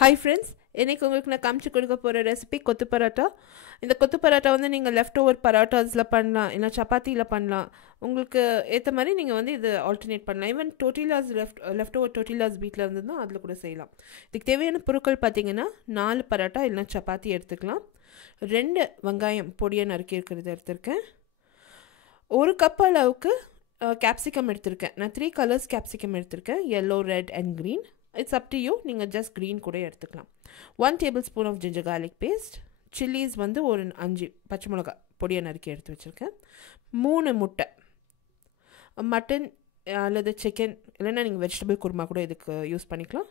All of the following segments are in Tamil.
ஹாய் ஃப்ரெண்ட்ஸ், இன்றைக்கி உங்களுக்கு நான் காமிச்சு கொடுக்க போகிற ரெசிபி கொத்து பரோட்டா. இந்த கொத்து பரோட்டா வந்து நீங்கள் லெஃப்ட் ஓவர் பரோட்டாஸில் பண்ணலாம், இல்லை சப்பாத்தியில் பண்ணலாம். உங்களுக்கு ஏற்ற மாதிரி நீங்கள் வந்து இது ஆல்டர்னேட் பண்ணலாம். ஈவன் டொட்டிலாஸ் லெஃப்ட் ஓவர் டொட்டிலாஸ் வீட்டில் இருந்ததுன்னா அதில் கூட செய்யலாம். இதுக்கு தேவையான பொருட்கள் பார்த்தீங்கன்னா 4 பரோட்டா இல்லைனா சப்பாத்தி எடுத்துக்கலாம். 2 வெங்காயம் பொடியை நறுக்கி இருக்கிறது எடுத்திருக்கேன். 1 கப் அளவுக்கு கேப்சிகம் எடுத்திருக்கேன். நான் 3 கலர்ஸ் கேப்சிகம் எடுத்திருக்கேன், yellow, red and green. It's up to you. நீங்கள் ஜஸ்ட் க்ரீன் கூட எடுத்துக்கலாம். 1 tablespoon of ginger garlic paste. Chillies வந்து ஒரு 5 பச்சை மிளகா பொடியை நறுக்கி எடுத்து வச்சுருக்கேன். 3 முட்டை. மட்டன் அல்லது சிக்கன் இல்லைன்னா நீங்கள் வெஜிடபிள் குருமா கூட இதுக்கு யூஸ் பண்ணிக்கலாம்.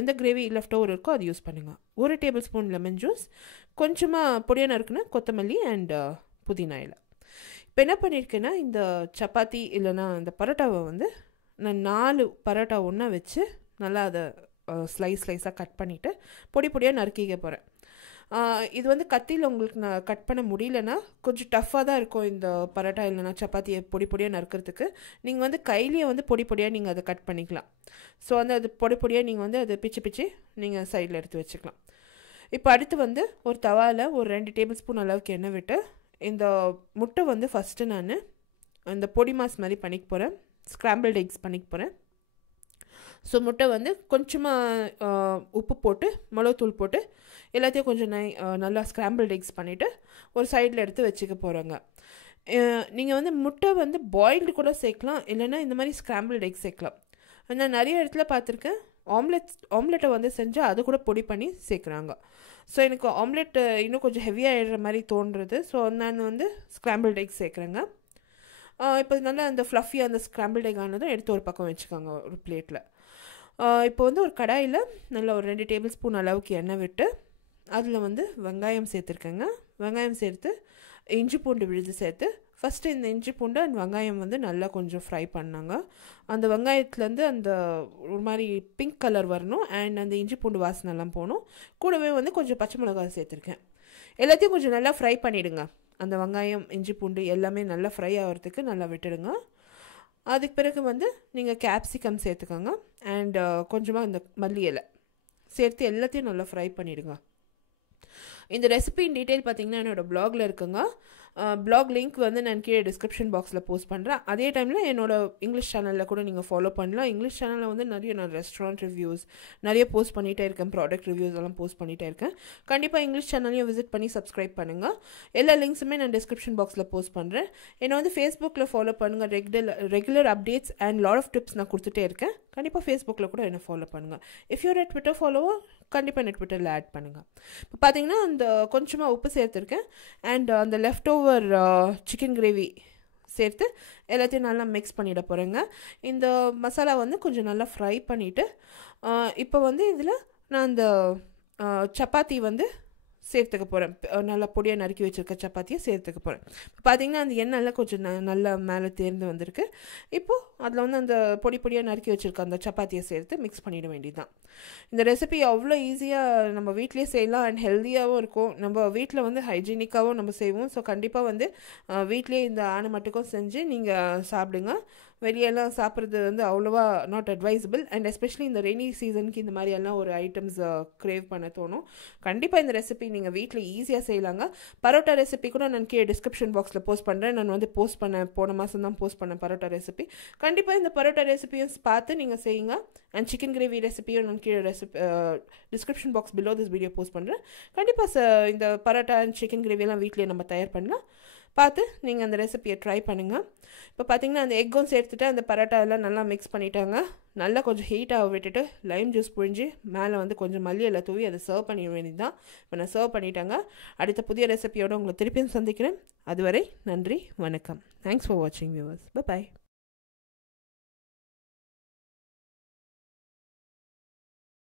எந்த கிரேவி லெஃப்ட் ஓவர் இருக்கோ அது யூஸ் பண்ணுங்கள். 1 tablespoon லெமன் ஜூஸ், கொஞ்சமாக பொடியை நறுக்குன்னா கொத்தமல்லி அண்ட் புதினா இலை. இப்போ என்ன பண்ணியிருக்கேன்னா, இந்த சப்பாத்தி இல்லைன்னா இந்த பரோட்டாவை வந்து நான் 4 பரோட்டா ஒன்றா வச்சு நல்லா அதை ஸ்லைஸாக கட் பண்ணிவிட்டு பொடியாக நறுக்கிக்க போகிறேன். இது வந்து கத்தியில் உங்களுக்கு நான் கட் பண்ண முடியலன்னா கொஞ்சம் டஃப்பாக தான் இருக்கும் இந்த பரோட்டா இல்லைனா சப்பாத்தியை பொடியாக நறுக்கிறதுக்கு. நீங்கள் வந்து கையிலேயே வந்து பொடியாக நீங்கள் அதை கட் பண்ணிக்கலாம். ஸோ வந்து அது பொடியாக நீங்கள் வந்து அதை பிச்சு நீங்கள் சைடில் எடுத்து வச்சுக்கலாம். இப்போ அடுத்து வந்து ஒரு தவாவில் ஒரு 2 tablespoon அளவுக்கு எண்ணெய் விட்டு இந்த முட்டை வந்து ஃபஸ்ட்டு நான் இந்த பொடி மாஸ் மாதிரி பண்ணிக்க போகிறேன். ஸ்க்ராம்பிள்டு எக்ஸ் பண்ணிக்க போகிறேன். ஸோ முட்டை வந்து கொஞ்சமாக உப்பு போட்டு மிளகுத்தூள் போட்டு எல்லாத்தையும் கொஞ்சம் நல்லா ஸ்க்ராம்பிள்டு எக்ஸ் பண்ணிவிட்டு ஒரு சைடில் எடுத்து வச்சுக்க போகிறேங்க. நீங்கள் வந்து முட்டை வந்து பாயில்டு கூட சேர்க்கலாம், இல்லைன்னா இந்த மாதிரி ஸ்க்ராம்பிள்டு எக்ஸ் சேர்க்கலாம். நான் நிறைய இடத்துல பார்த்துருக்கேன் ஆம்லெட்டை வந்து செஞ்சால் அது கூட பொடி பண்ணி சேர்க்குறாங்க. ஸோ எனக்கு ஆம்லெட் இன்னும் கொஞ்சம் ஹெவியாக ஆகிடுற மாதிரி தோன்றுறது. ஸோ நான் வந்து ஸ்க்ராம்பிள்டு எக்ஸ் சேர்க்குறேங்க. இப்போ நல்லா அந்த ஃப்ளஃபியாக அந்த ஸ்க்ராம்பிள்டு எக் ஆனதும் எடுத்து ஒரு பக்கம் வச்சுக்கோங்க ஒரு பிளேட்டில். இப்போ வந்து ஒரு கடாயில் நல்லா ஒரு 2 tablespoon அளவுக்கு எண்ணெய் விட்டு அதில் வந்து வெங்காயம் சேர்த்துருக்கேங்க. வெங்காயம் சேர்த்து இஞ்சி பூண்டு விழுது சேர்த்து ஃபஸ்ட்டு இந்த இஞ்சி பூண்டு அண்ட் வெங்காயம் வந்து நல்லா கொஞ்சம் ஃப்ரை பண்ணாங்க. அந்த வெங்காயத்துலேருந்து அந்த ஒரு மாதிரி பிங்க் கலர் வரணும் அண்ட் அந்த இஞ்சி பூண்டு வாசனைலாம் போகணும். கூடவே வந்து கொஞ்சம் பச்சை மிளகாய் சேர்த்துருக்கேன். எல்லாத்தையும் கொஞ்சம் நல்லா ஃப்ரை பண்ணிவிடுங்க. அந்த வெங்காயம் இஞ்சி பூண்டு எல்லாமே நல்லா ஃப்ரை ஆகிறதுக்கு நல்லா விட்டுடுங்க. அதுக்கு பிறகு வந்து நீங்கள் கேப்சிகம் சேர்த்துக்கோங்க அண்ட் கொஞ்சமாக இந்த மல்லி இலை சேர்த்து எல்லாத்தையும் நல்லா ஃப்ரை பண்ணிவிடுங்க. இந்த ரெசிபியின் டீட்டெயில் பார்த்தீங்கன்னா என்னோடய ப்ளாகில் இருக்குங்க. ப்ளாக் லிங்க் வந்து நான் கீழே டிஸ்கிரிப்ஷன் பாக்ஸில் போஸ்ட் பண்ணுறேன். அதே டைமில் என்னோடய இங்கிலீஷ் சேனலில் கூட நீங்கள் ஃபாலோ பண்ணலாம். இங்கிலீஷ் சேனலில் வந்து நான் ரெஸ்டாரண்ட் ரிவ்யூஸ் நிறைய போஸ்ட் பண்ணிகிட்டே இருக்கேன், ப்ராடக்ட் ரிவ்யூஸ் எல்லாம் போஸ்ட் பண்ணிகிட்டே இருக்கேன். கண்டிப்பாக இங்கிலீஷ் சேனலையும் விசிட் பண்ணி சப்ஸ்கிரைப் பண்ணுங்கள். எல்லா லிங்க்ஸுமே நான் டிஸ்கிரிப்ஷன் பாக்ஸில் போஸ்ட் பண்ணுறேன். என்னை வந்து ஃபேஸ்புக்கில் ஃபாலோ பண்ணுங்கள். Regular updates and lot of tips நான் கொடுத்துட்டே இருக்கேன். கண்டிப்பாக ஃபேஸ்புக்கில் கூட என்னை ஃபாலோ பண்ணுங்கள். இஃப் யூர் ட்விட்டர் ஃபாலோவர் கண்டிப்பாக என்ன ட்விட்டரில் ஆட் பண்ணுங்கள். இப்போ பார்த்தீங்கன்னா அந்த கொஞ்சமாக உப்பு சேர்த்துருக்கேன் அண்ட் அந்த லெஃப்ட் ஓவர் சிக்கன் கிரேவி சேர்த்து எல்லாத்தையும் நல்லா மிக்ஸ் பண்ணிட போகிறேங்க. இந்த மசாலா வந்து கொஞ்சம் நல்லா ஃப்ரை பண்ணிவிட்டு இப்போ வந்து இதில் நான் அந்த சப்பாத்தி வந்து சேர்த்துக்க போகிறேன். நல்லா பொடியாக நறுக்கி வச்சுருக்க சப்பாத்தியை சேர்த்துக்க போகிறேன். இப்போ பார்த்தீங்கன்னா அந்த எண்ணெய்லாம் கொஞ்சம் நல்லா மேலே தேர்ந்து வந்திருக்கு. இப்போது அதில் வந்து அந்த பொடியாக நறுக்கி வச்சுருக்க அந்த சப்பாத்தியை சேர்த்து மிக்ஸ் பண்ணிட வேண்டியது தான். இந்த ரெசிபி அவ்வளோ ஈஸியாக நம்ம வீட்லேயே செய்யலாம் அண்ட் ஹெல்த்தியாகவும் இருக்கும். நம்ம வீட்டில் வந்து ஹைஜீனிக்காகவும் நம்ம செய்வோம். ஸோ கண்டிப்பாக வந்து வீட்லேயே இந்த ஆணை மட்டுக்கும் செஞ்சு நீங்கள் சாப்பிடுங்க. வெளியெல்லாம் சாப்பிட்றது வந்து அவ்வளோவா நாட் அட்வைசபிள் அண்ட் எஸ்பெஷலி இந்த ரெய்னி சீசனுக்கு இந்த மாதிரியெல்லாம் ஒரு ஐட்டம்ஸ் க்ரேவ் பண்ண தோணும். கண்டிப்பாக இந்த ரெசிபி நீங்கள் வீட்டில் ஈஸியாக செய்யலாங்க. பரோட்டா ரெசிபி கூட நான் கீழே டிஸ்கிரிப்ஷன் பாக்ஸில் போஸ்ட் பண்ணுறேன். நான் வந்து போன மாதம் தான் போஸ்ட் பண்ணேன் பரோட்டா ரெசிபி. கண்டிப்பாக இந்த பரோட்டா ரெசிபியும் பார்த்து நீங்கள் செய்யுங்க. அண்ட் சிக்கன் கிரேவி ரெசிபியும் நான் கீழே description box below this video post பண்ணுறேன். கண்டிப்பாக இந்த பரோட்டா அண்ட் சிக்கன் கிரேவியெல்லாம் வீட்டிலே நம்ம தயார் பண்ணலாம். பார்த்து நீங்கள் அந்த ரெசிபியை ட்ரை பண்ணுங்கள். இப்போ பார்த்தீங்கன்னா அந்த எக்கும் சேர்த்துட்டு அந்த பரோட்டா எல்லாம் நல்லா மிக்ஸ் பண்ணிட்டாங்க. நல்லா கொஞ்சம் ஹீட்டாக விட்டுட்டு லைம் ஜூஸ் புழிஞ்சு மேலே வந்து கொஞ்சம் மல்லி எல்லாம் தூவி அதை சர்வ் பண்ண வேண்டியது தான். இப்போ நான் சர்வ் பண்ணிட்டாங்க. அடுத்த புதிய ரெசிபியோடு உங்களை திருப்பியும் சந்திக்கிறேன். அதுவரை நன்றி, வணக்கம். தேங்க்ஸ் ஃபார் வாட்சிங் வியூவர்ஸ். பை.